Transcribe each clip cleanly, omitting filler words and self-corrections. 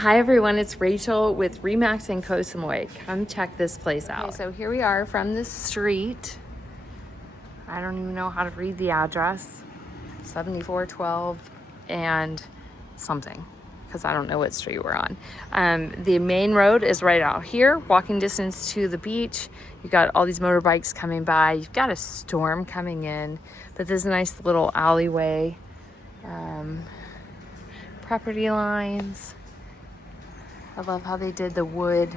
Hi everyone, it's Rachel with REMAX in Koh Samui. Come check this place out. Okay, so here we are from the street. I don't even know how to read the address. 7412 and something, because I don't know what street we're on. The main road is right out here, walking distance to the beach. You've got all these motorbikes coming by. You've got a storm coming in, but there's a nice little alleyway. Property lines. I love how they did the wood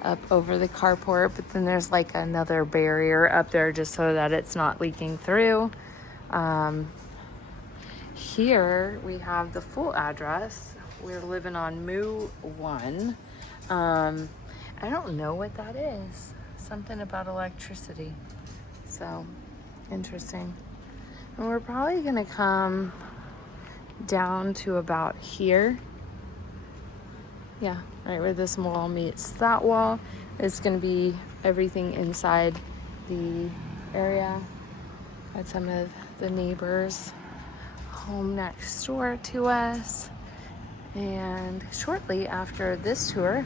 up over the carport, but then there's like another barrier up there just so that it's not leaking through. Here we have the full address. We're living on Moo 1. I don't know what that is. Something about electricity. So interesting. And we're probably gonna come down to about here. Yeah, right where this wall meets that wall. It's gonna be everything inside the area. Got some of the neighbors home next door to us. And shortly after this tour,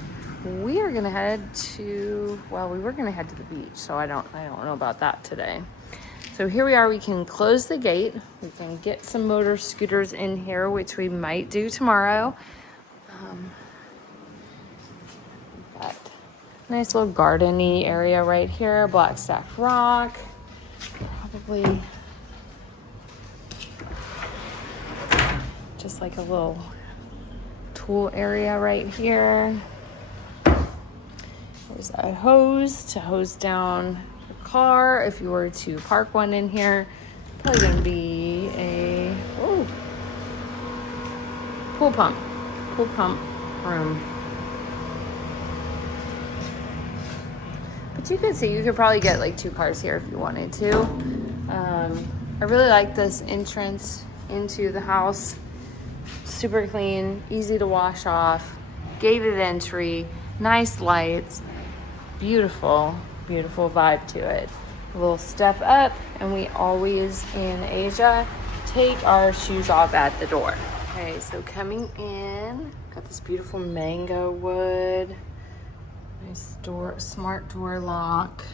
we are gonna head to, well, we were gonna head to the beach, so I don't know about that today. So here we are, we can close the gate. We can get some motor scooters in here, which we might do tomorrow. But nice little garden-y area right here, black stack rock. Probably just like a little tool area right here. There's a hose to hose down your car if you were to park one in here. Probably gonna be a pool pump room. But you could see, you could probably get like 2 cars here if you wanted to. I really like this entrance into the house. Super clean, easy to wash off, gated entry, nice lights, beautiful vibe to it. A little step up, and we always in Asia take our shoes off at the door. Okay, so coming in, got this beautiful mango wood, nice door, smart door lock.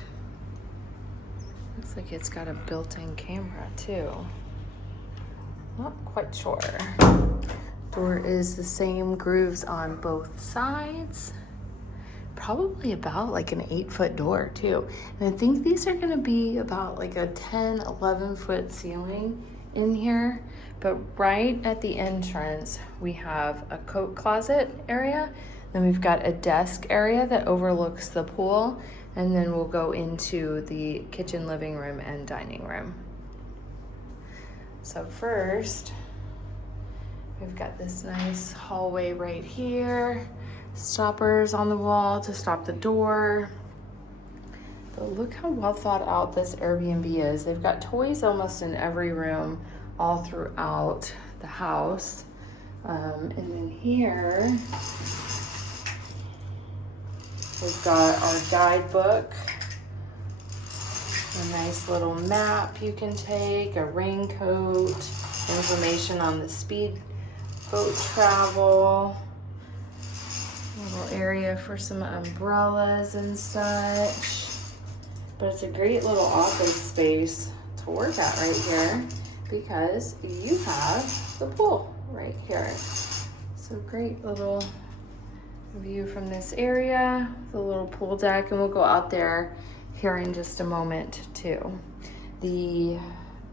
Looks like it's got a built-in camera too. Not quite sure. Door is the same grooves on both sides. Probably about like an 8-foot door too. And I think these are gonna be about like a 10-11 foot ceiling in here. But right at the entrance, we have a coat closet area. Then we've got a desk area that overlooks the pool. And then we'll go into the kitchen, living room, and dining room. So first, we've got this nice hallway right here. Stoppers on the wall to stop the door. But look how well thought out this Airbnb is. They've got toys almost in every room, all throughout the house. And then here, we've got our guidebook, a nice little map you can take, a raincoat, information on the speed boat travel, a little area for some umbrellas and such. But it's a great little office space to work at right here because you have the pool right here. So great little view from this area, the little pool deck, and we'll go out there here in just a moment too. The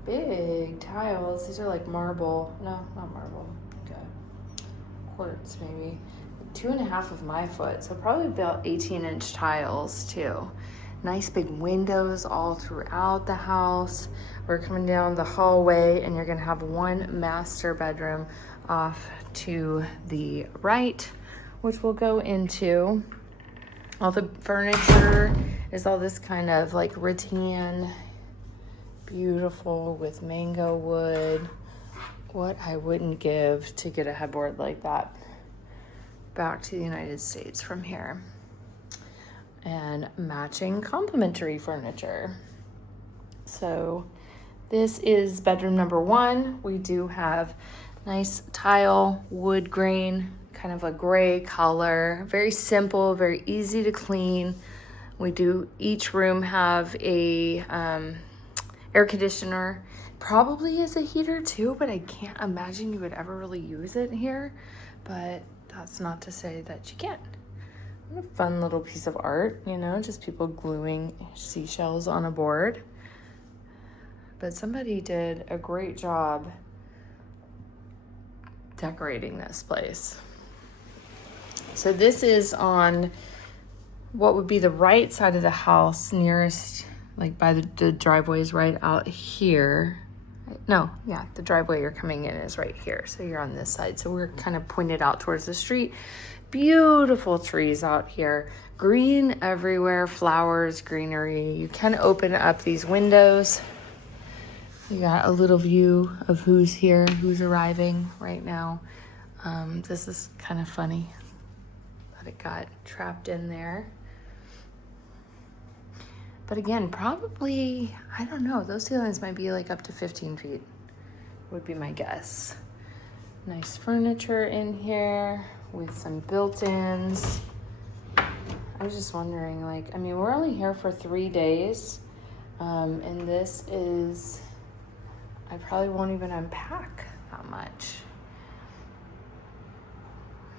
big tiles, these are like marble, no, not marble, okay, quartz maybe, 2.5 of my foot, so probably about 18-inch tiles too. Nice big windows all throughout the house. We're coming down the hallway and you're gonna have one master bedroom off to the right, which we'll go into. All the furniture is all this kind of like rattan, beautiful with mango wood. What I wouldn't give to get a headboard like that back to the United States from here. And matching complementary furniture. So this is bedroom number 1. We do have nice tile wood grain kind of a gray color. Very simple, very easy to clean. We do each room have a air conditioner. Probably is a heater too, but I can't imagine you would ever really use it here. But that's not to say that you can't. What a fun little piece of art, you know, just people gluing seashells on a board. But somebody did a great job decorating this place. So this is on what would be the right side of the house, nearest, like by the driveway is right out here. No, yeah, the driveway you're coming in is right here. So you're on this side. So we're kind of pointed out towards the street. Beautiful trees out here. Green everywhere, flowers, greenery. You can open up these windows. You got a little view of who's here, who's arriving right now. This is kind of funny that it got trapped in there. But again, probably, I don't know, those ceilings might be like up to 15 feet, would be my guess. Nice furniture in here with some built-ins. I was just wondering, like, I mean, we're only here for 3 days, and this is, I probably won't even unpack that much.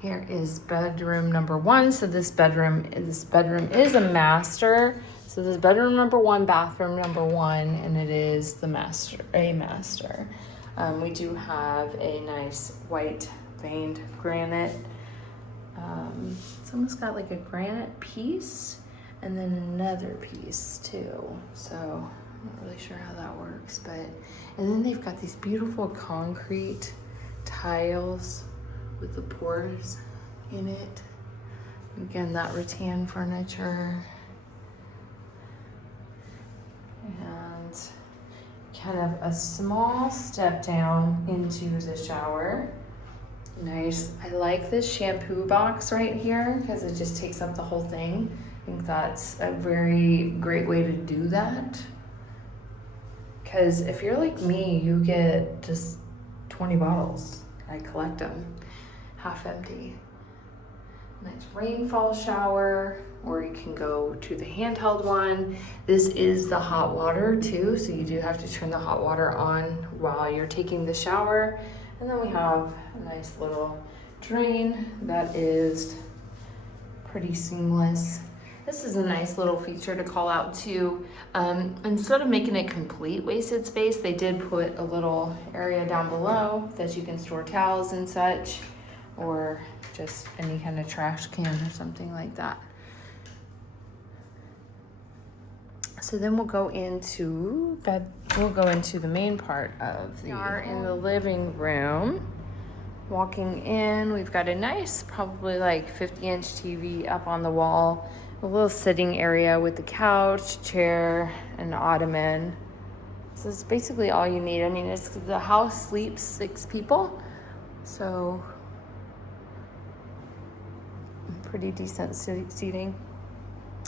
Here is bedroom number 1. So this bedroom is a master. So this is bedroom number 1, bathroom number 1, and it is a master. We do have a nice white veined granite. It's almost got like a granite piece and then another piece too. So I'm not really sure how that works, but, and then they've got these beautiful concrete tiles with the pores in it. Again, that rattan furniture. And kind of a small step down into the shower. Nice. I like this shampoo box right here because it just takes up the whole thing. I think that's a very great way to do that. Because if you're like me, you get just 20 bottles. I collect them half empty. Nice rainfall shower, or you can go to the handheld one. This is the hot water too, so you do have to turn the hot water on while you're taking the shower. And then we have a nice little drain that is pretty seamless. This is a nice little feature to call out too. Instead of making it complete wasted space, they did put a little area down below that you can store towels and such, or just any kind of trash can or something like that. So then we'll go into the main part of the home. In the living room. Walking in, we've got a nice, probably like 50-inch TV up on the wall, a little sitting area with the couch, chair, and ottoman. So it's basically all you need. I mean, the house sleeps 6 people, so pretty decent seating.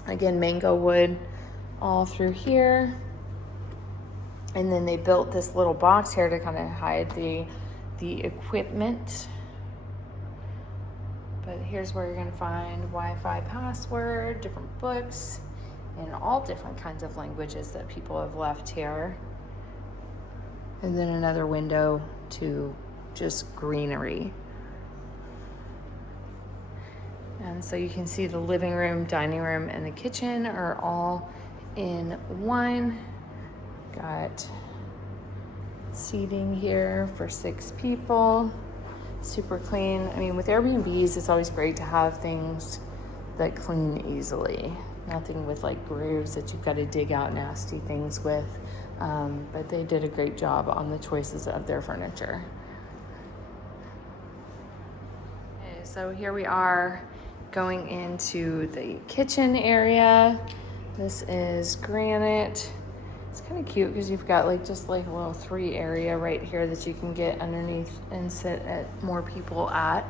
Again, mango wood all through here. And then they built this little box here to kind of hide the equipment. But here's where you're gonna find Wi-Fi password, different books, and all different kinds of languages that people have left here. And then another window to just greenery. And so you can see the living room, dining room, and the kitchen are all in one. Got seating here for 6 people. Super clean. I mean, with Airbnbs, it's always great to have things that clean easily. Nothing with like grooves that you've got to dig out nasty things with. But they did a great job on the choices of their furniture. Okay, so here we are going into the kitchen area. This is granite. It's kind of cute because you've got like just like a little 3 area right here that you can get underneath and sit at more people at.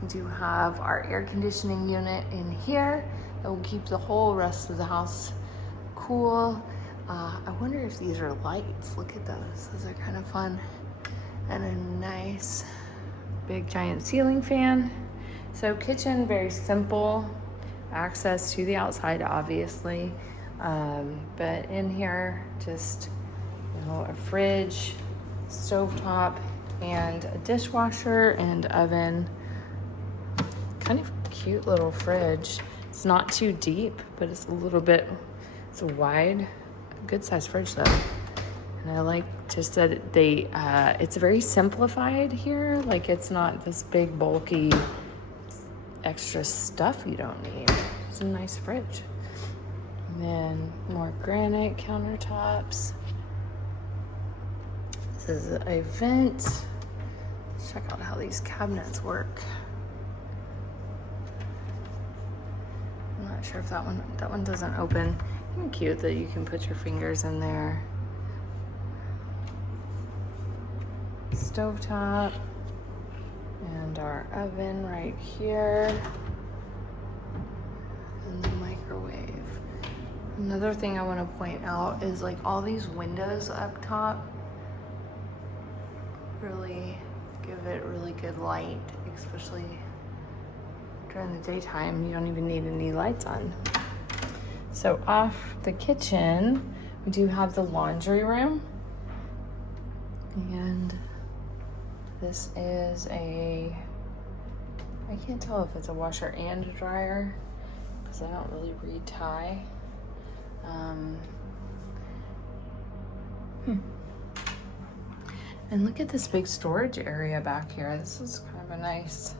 We do have our air conditioning unit in here that will keep the whole rest of the house cool. I wonder if these are lights. Look at those. Those are kind of fun. And a nice big giant ceiling fan. So kitchen, very simple. Access to the outside, obviously. But in here, just, you know, a fridge, stovetop, and a dishwasher and oven. Kind of cute little fridge. It's not too deep, but it's a little bit, it's a wide, good sized fridge though. And I like just that it's very simplified here. Like it's not this big bulky extra stuff you don't need. It's a nice fridge. And then more granite countertops. This is a vent. Let's check out how these cabinets work. I'm not sure if that one doesn't open. Kind of cute that you can put your fingers in there. Stovetop and our oven right here, and the microwave. Another thing I want to point out is like all these windows up top really give it really good light, especially during the daytime. You don't even need any lights on. So off the kitchen, we do have the laundry room, and this is I can't tell if it's a washer and a dryer because I don't really read Thai. And look at this big storage area back here. This is kind of a nice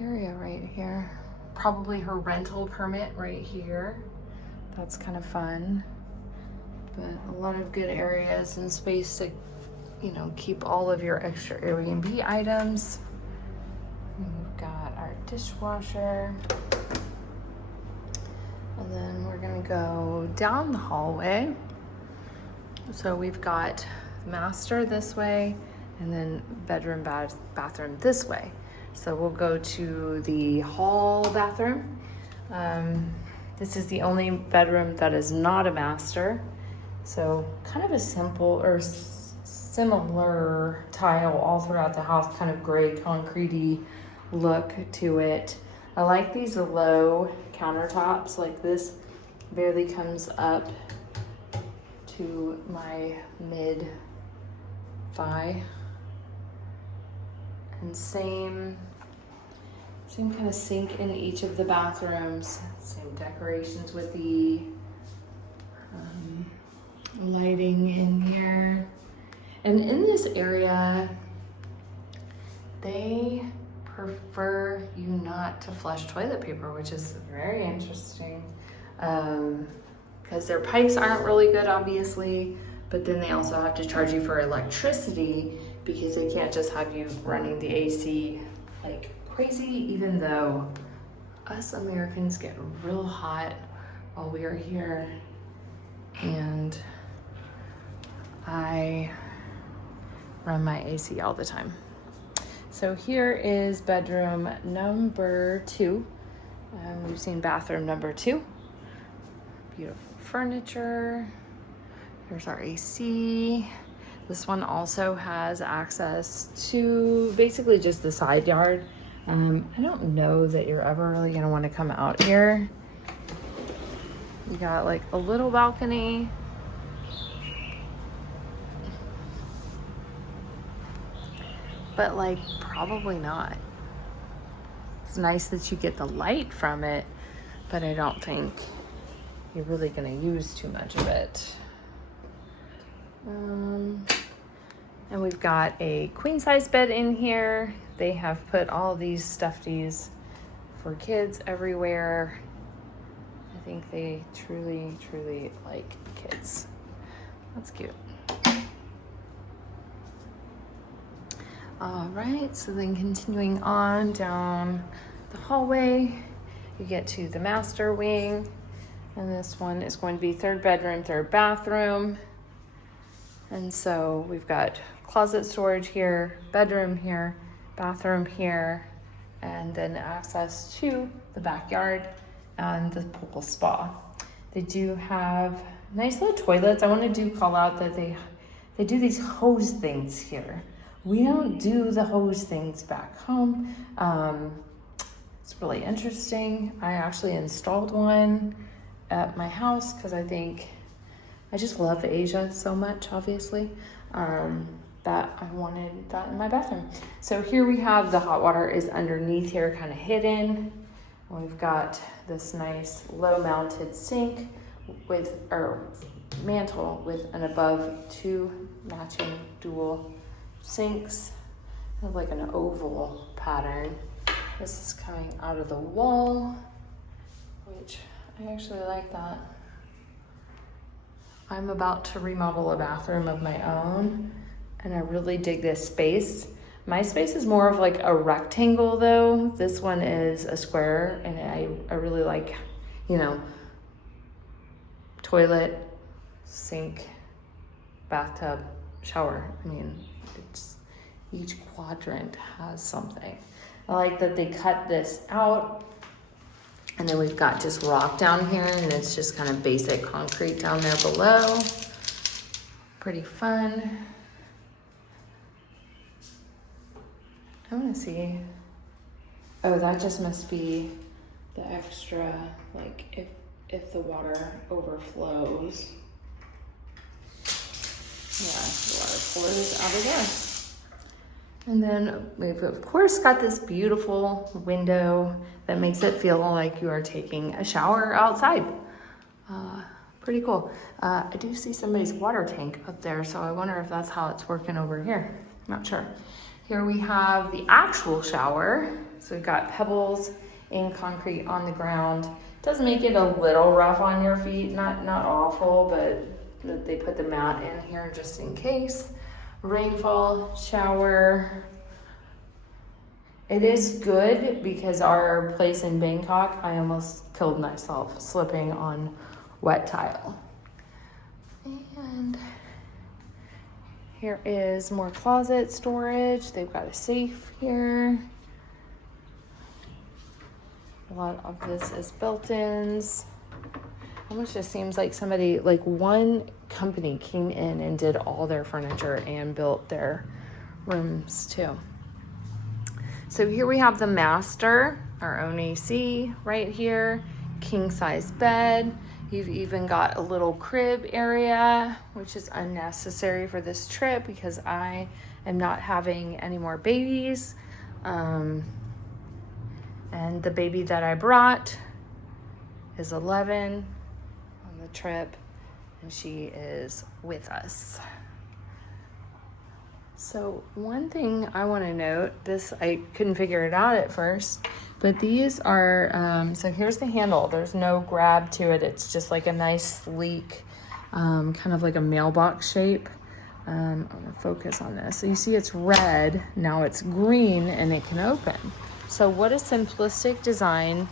area right here. Probably her rental permit right here. That's kind of fun. But a lot of good areas and space to, you know, keep all of your extra Airbnb items. We've got our dishwasher. And then we're gonna go down the hallway. So we've got master this way and then bedroom, bathroom this way. So we'll go to the hall bathroom. This is the only bedroom that is not a master. So kind of a simple or similar tile all throughout the house, kind of gray concrete-y look to it. I like these low countertops. Like this barely comes up to my mid thigh. And same kind of sink in each of the bathrooms. Same decorations with the lighting in here. And in this area, they prefer you not to flush toilet paper, which is very interesting. Because their pipes aren't really good, obviously, but then they also have to charge you for electricity because they can't just have you running the AC like crazy, even though us Americans get real hot while we are here. And I run my AC all the time. So here is bedroom number 2. We've seen bathroom number 2. Beautiful furniture. Here's our AC. This one also has access to basically just the side yard. I don't know that you're ever really gonna want to come out here. You got like a little balcony. But like probably not. It's nice that you get the light from it, but I don't think you're really gonna use too much of it. And we've got a queen size bed in here. They have put all these stuffies for kids everywhere. I think they truly, truly like kids. That's cute. All right, so then continuing on down the hallway, you get to the master wing. And this one is going to be 3rd bedroom, 3rd bathroom. And so we've got closet storage here, bedroom here, bathroom here, and then access to the backyard and the pool spa. They do have nice little toilets. I want to call out that they do these hose things here. We don't do the hose things back home. It's really interesting. I actually installed one at my house because I just love Asia so much, obviously, that I wanted that in my bathroom. So here we have the hot water is underneath here, kind of hidden. We've got this nice low mounted sink or mantle with an above 2 matching dual sinks, like an oval pattern. This is coming out of the wall, which I actually like that. I'm about to remodel a bathroom of my own, and I really dig this space. My space is more of like a rectangle though. This one is a square, and I really like, you know, toilet, sink, bathtub, shower. I mean, it's each quadrant has something. I like that they cut this out, and then we've got just rock down here, and it's just kind of basic concrete down there below. Pretty fun. I want to see. Oh, that just must be the extra, like if the water overflows. Yeah, the water flows out of there. And then we've of course got this beautiful window that makes it feel like you are taking a shower outside. Pretty cool. I do see somebody's water tank up there, so I wonder if that's how it's working over here. Not sure. Here we have the actual shower. So we've got pebbles in concrete on the ground. Does make it a little rough on your feet, not awful, but they put the mat in here just in case. Rainfall shower. It is good because our place in Bangkok, I almost killed myself slipping on wet tile. And here is more closet storage. They've got a safe here. A lot of this is built-ins. Almost just seems like somebody, like one company came in and did all their furniture and built their rooms too. So here we have the master, our own AC right here, king size bed. You've even got a little crib area, which is unnecessary for this trip because I am not having any more babies. And the baby that I brought is 11 on the trip, and she is with us. So one thing I want to note, this I couldn't figure it out at first, but these are, so here's the handle. There's no grab to it. It's just like a nice sleek, kind of like a mailbox shape. I'm gonna focus on this. So you see it's red, now it's green, and it can open. So what a simplistic design.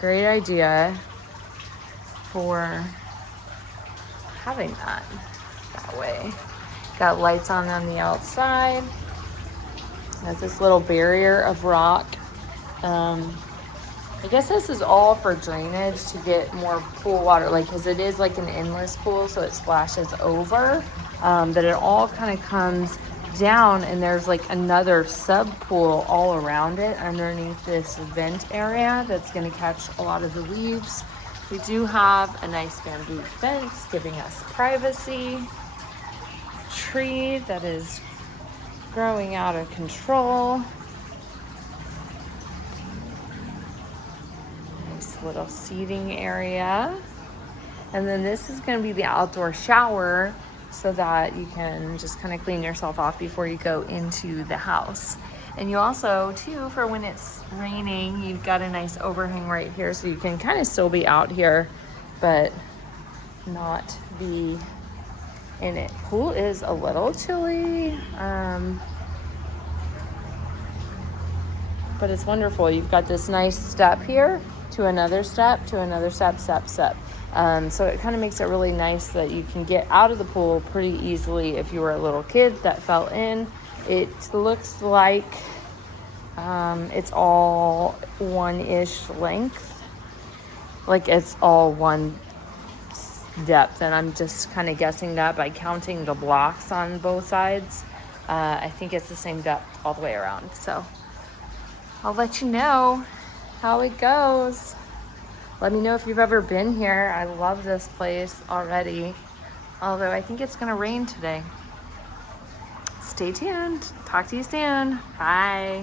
Great idea for having that way. Got lights on the outside. Has this little barrier of rock. I guess this is all for drainage to get more pool water, like, because it is like an endless pool, so it splashes over. But it all kind of comes down, and there's like another sub pool all around it underneath this vent area that's going to catch a lot of the leaves. We do have a nice bamboo fence giving us privacy. Tree that is growing out of control. Nice little seating area. And then this is going to be the outdoor shower so that you can just kind of clean yourself off before you go into the house. And you also, too, for when it's raining, you've got a nice overhang right here so you can kind of still be out here, but not be in it. Pool is a little chilly, but it's wonderful. You've got this nice step here to another step, to another step, step. So it kind of makes it really nice that you can get out of the pool pretty easily if you were a little kid that fell in. It looks like it's all one-ish length, like it's all one depth, and I'm just kind of guessing that by counting the blocks on both sides. I think it's the same depth all the way around, so I'll let you know how it goes. Let me know if you've ever been here. I love this place already. Although I think it's gonna rain today. Stay tuned. Talk to you soon. Bye.